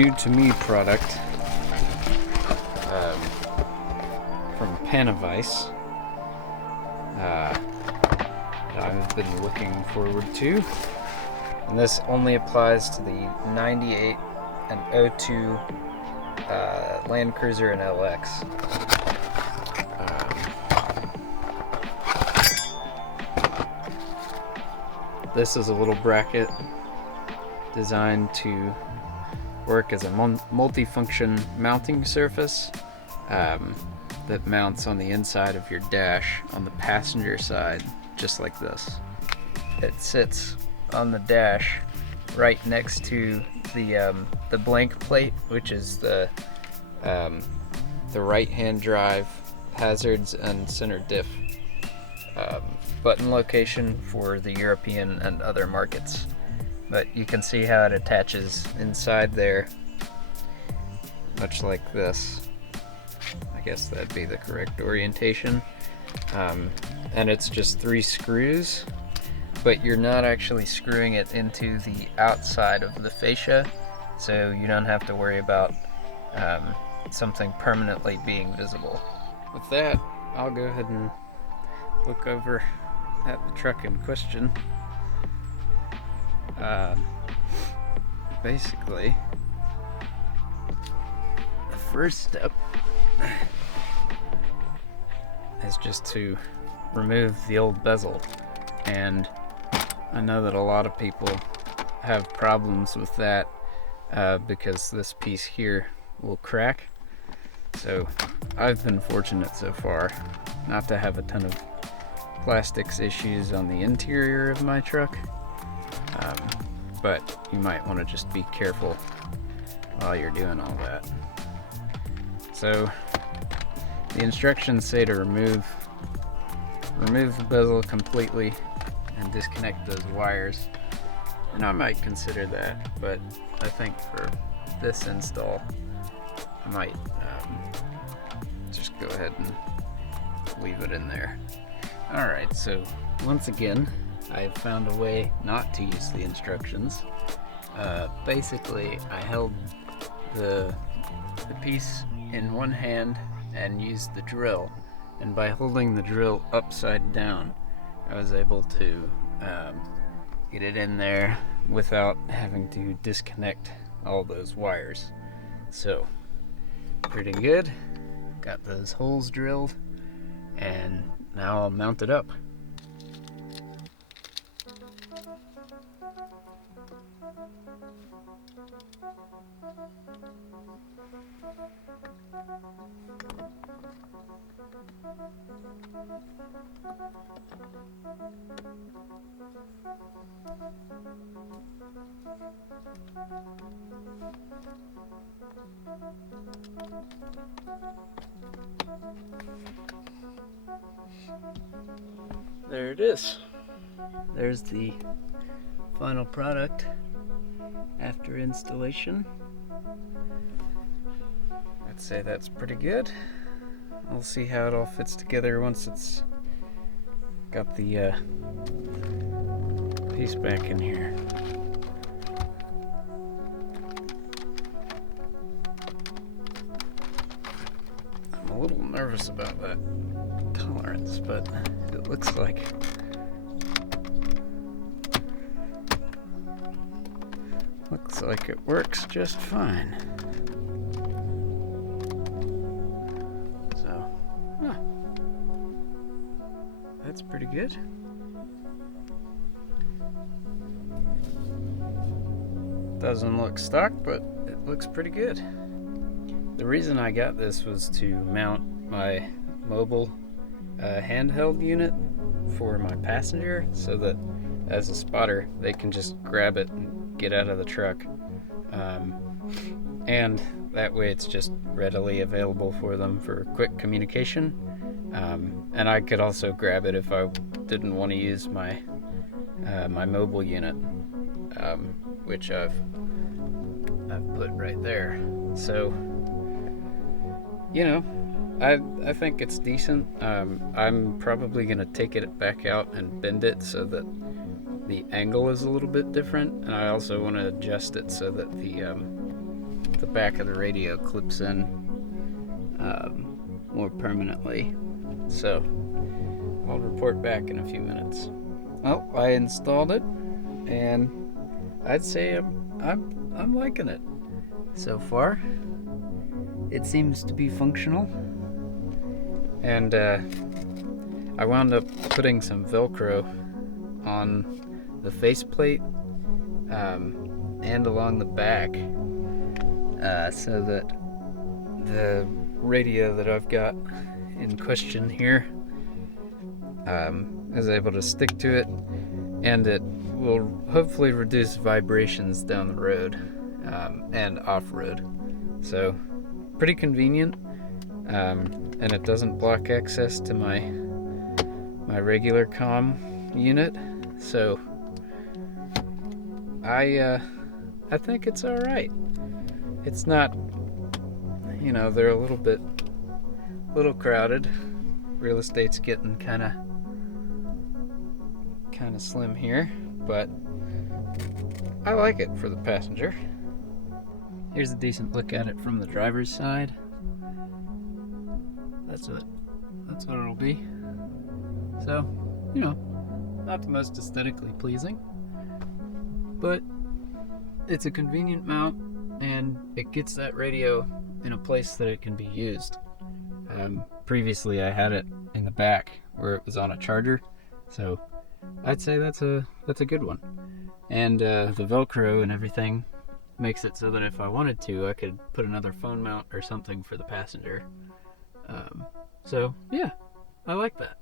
new to me product from Panavise that I've been looking forward to. And this only applies to the 98 and 02 Landcruiser and LX. This is a little bracket designed to work as a multifunction mounting surface that mounts on the inside of your dash on the passenger side, just like this. It sits on the dash right next to the blank plate, which is the right-hand drive, hazards, and center diff button location for the European and other markets. But you can see how it attaches inside there, much like this. I guess that'd be the correct orientation. And it's just 3 screws, but you're not actually screwing it into the outside of the fascia, so you don't have to worry about something permanently being visible. With that, I'll go ahead and look over at the truck in question. Basically, the first step is just to remove the old bezel, and I know that a lot of people have problems with that because this piece here will crack. So I've been fortunate so far not to have a ton of plastics issues on the interior of my truck, but you might want to just be careful while you're doing all that. So the instructions say to remove the bezel completely and disconnect those wires, and I might consider that, but I think for this install I might just go ahead and leave it in there. Alright, so once again I've found a way not to use the instructions. Basically I held the piece in one hand and used the drill, and by holding the drill upside down I was able to get it in there without having to disconnect all those wires. So pretty good. Got those holes drilled, and now I'll mount it up. There it is. There's the final product after installation. I'd say that's pretty good. We'll see how it all fits together once it's got the piece back in here. I'm a little nervous about that tolerance, but it looks like it works just fine. So, that's pretty good. Doesn't look stock, but it looks pretty good. The reason I got this was to mount my mobile handheld unit for my passenger, so that as a spotter they can just grab it and get out of the truck, and that way it's just readily available for them for quick communication, and I could also grab it if I didn't want to use my my mobile unit, which I've put right there. So, you know, I think it's decent. I'm probably gonna take it back out and bend it so that the angle is a little bit different, and I also want to adjust it so that back of the radio clips in more permanently. So I'll report back in a few minutes. Well, I installed it, and I'd say I'm liking it so far. It seems to be functional, and I wound up putting some Velcro on the faceplate and along the back, so that the radio that I've got in question here is able to stick to it, and it will hopefully reduce vibrations down the road and off-road. So pretty convenient, and it doesn't block access to my regular comm unit, so I think it's all right. It's not, you know, they're a little crowded. Real estate's getting kind of slim here, but I like it for the passenger. Here's a decent look at it from the driver's side. That's what it'll be. So, you know, not the most aesthetically pleasing, but it's a convenient mount, and it gets that radio in a place that it can be used. Previously I had it in the back where it was on a charger, so I'd say that's a good one. And the Velcro and everything makes it so that if I wanted to, I could put another phone mount or something for the passenger. So yeah, I like that.